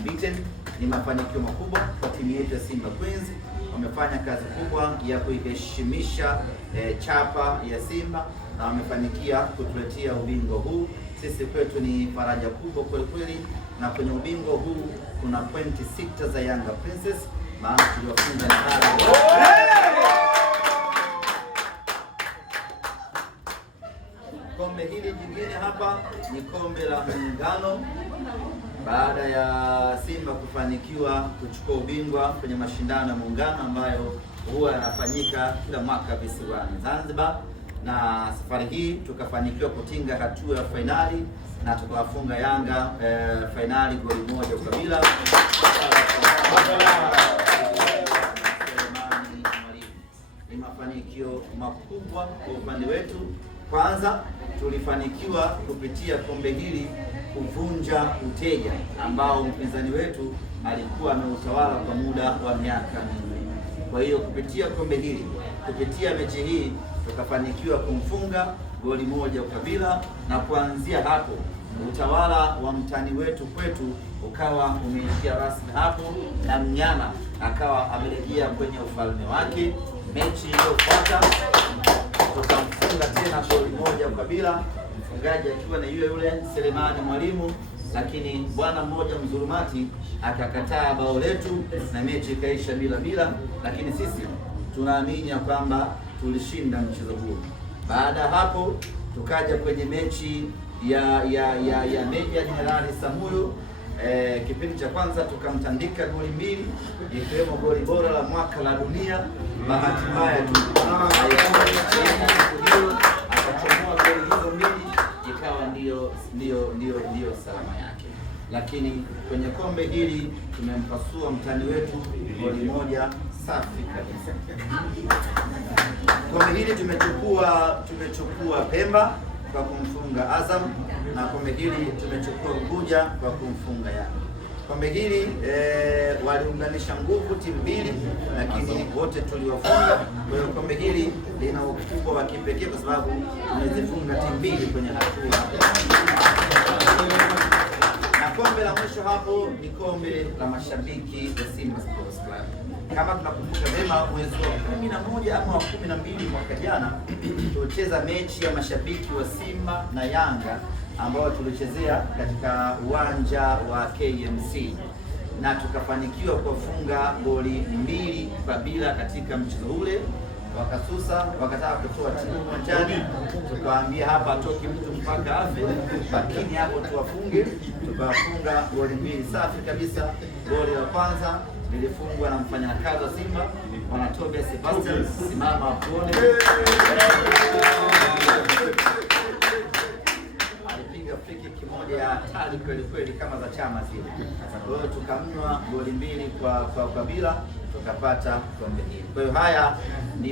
unbeaten. Ni mafanikio makubwa kwa timu yetu ya Simba Queens. Wamefanya kazi kubwa ya kuiheshimisha chapa ya Simba na wamefanikia kutuletea ubingwa huu. Sisi kwetu ni faraja kubwa kweli kweli, na kwenye ubingwa huu kuna pointi 6 za Yanga Princess, maana tuliwafunga na kombe hili jingine hapa ni kombe la Muungano. Baada ya Simba kufanikiwa kuchukua ubingwa kwenye mashindano ya Muungano ambayo huwa yanafanyika kila mwaka visiwani Zanzibar, na safari hii tukafanikiwa kutinga hatua ya fainali na tukawafunga Yanga fainali goli 1-0. Ni mafanikio makubwa kwa upande wetu. Kwanza tulifanikiwa kupitia kombe hili kuvunja uteja ambao mpinzani wetu alikuwa ameutawala kwa muda wa miaka mingi. Kwa hiyo kupitia kombe hili, kupitia mechi hii tukafanikiwa kumfunga goli 1-0, na kuanzia hapo utawala wa mtani wetu kwetu ukawa umeishia rasmi hapo, na mnyama akawa amerejea kwenye ufalme wake. Mechi iliyofuata tukamfunga tena goli 1-0, mfungaji akiwa na yule Selemani Mwalimu, lakini bwana mmoja mzurumati akakataa bao letu na mechi ikaisha 0-0, lakini sisi tunaamini kwamba tulishinda mchezo huu. Baada hapo tukaja kwenye mechi ya Meja Jenerali Samuyo. Kipindi cha kwanza tukamtandika goli 2, ikiwemo goli bora la mwaka la dunia. Bahati mbaya tu akachomoa goli hizo 2, ikawa ndio salama yake. Lakini kwenye kombe hili tumempasua mtani wetu goli 1 safi kabisa. Kombe hili tumechukua Pemba kwa kumfunga Azam, na kombe hili tumechukua Unguja kwa kumfunga Yanga. Kombe hili waliunganisha nguvu timu mbili, lakini wote tuliwafunga. Kwa hiyo kombe hili lina ukubwa wa kipekee kwa sababu tumezifunga timu mbili kwenye hatua. Na kombe la mwisho hapo ni kombe la mashabiki wa Simba Sports Club. Kama tunakumbuka vyema, mwezi wa 11 ama wa 12 mwaka jana tulicheza mechi ya mashabiki wa Simba na Yanga ambao tulichezea katika uwanja wa KMC, na tukafanikiwa kuwafunga goli 2-0 katika mchezo ule. Wakasusa, wakataka kutoa timu uwanjani, tukawaambia hapa atoki mtu mpaka afe, lakini hapo tuwafunge. Tukawafunga goli 2 safi kabisa. Goli la kwanza lilifungwa na mfanyakazi wa Simba, Bwana Tobias Sebastian, simama apone. Alipiga free kick moja ya hatari kweli kweli kama za chama zile. Kwa hiyo tukamnywa goli 2 kwa bila, tukapata kombe hili. Kwa hiyo haya ni